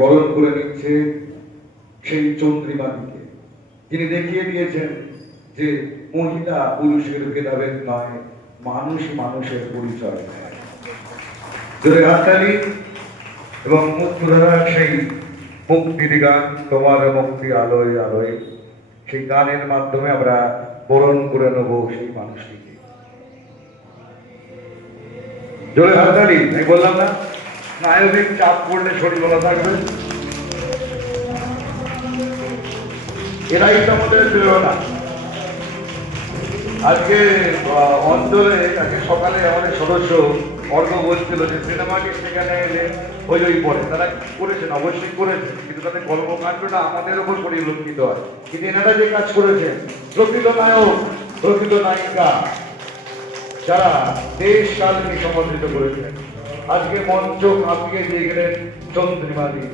বরণ করে নিচ্ছে সেই চন্দ্রিমাকে, যিনি দেখিয়ে দিয়েছেন যে মহিলা পুরুষের ভেদাভেদ নয়, মানুষ মানুষের পরিচয় নেয়। জোরে হাততালি এবং মুক্তধারার সেই মুক্তির গান, তোমার মুক্তি আলোয় আলোয়, সেই গানের মাধ্যমে আমরা বরণ করে নেব সেই মানুষটিকে। জোরে হাততালি। আমি বললাম না, নায়কের চাপ পড়লে শরীর বলা থাকবে। এরাই তো আমাদের প্রেরণা। আজকে অঞ্চলে আজকে সকালে আমাদের সদস্য অর্ঘ বলছিল যে সিনেমাকে সেখানে এলে হইই পড়ে, তারা করেছেন, অবশ্যই করেছেন, কিন্তু তাদের কর্মকাণ্ডটা আমাদের উপর পরিলক্ষিত হয়। কিন্তু এনারা যে কাজ করেছেন, প্রকৃত নায়ক, প্রকৃত নায়িকা, যারা দেশ কালকে সমর্থিত করেছেন, আজকে মঞ্চ কাঁপিয়ে দিয়ে গেলেন চন্দ্রিমা দিয়ে।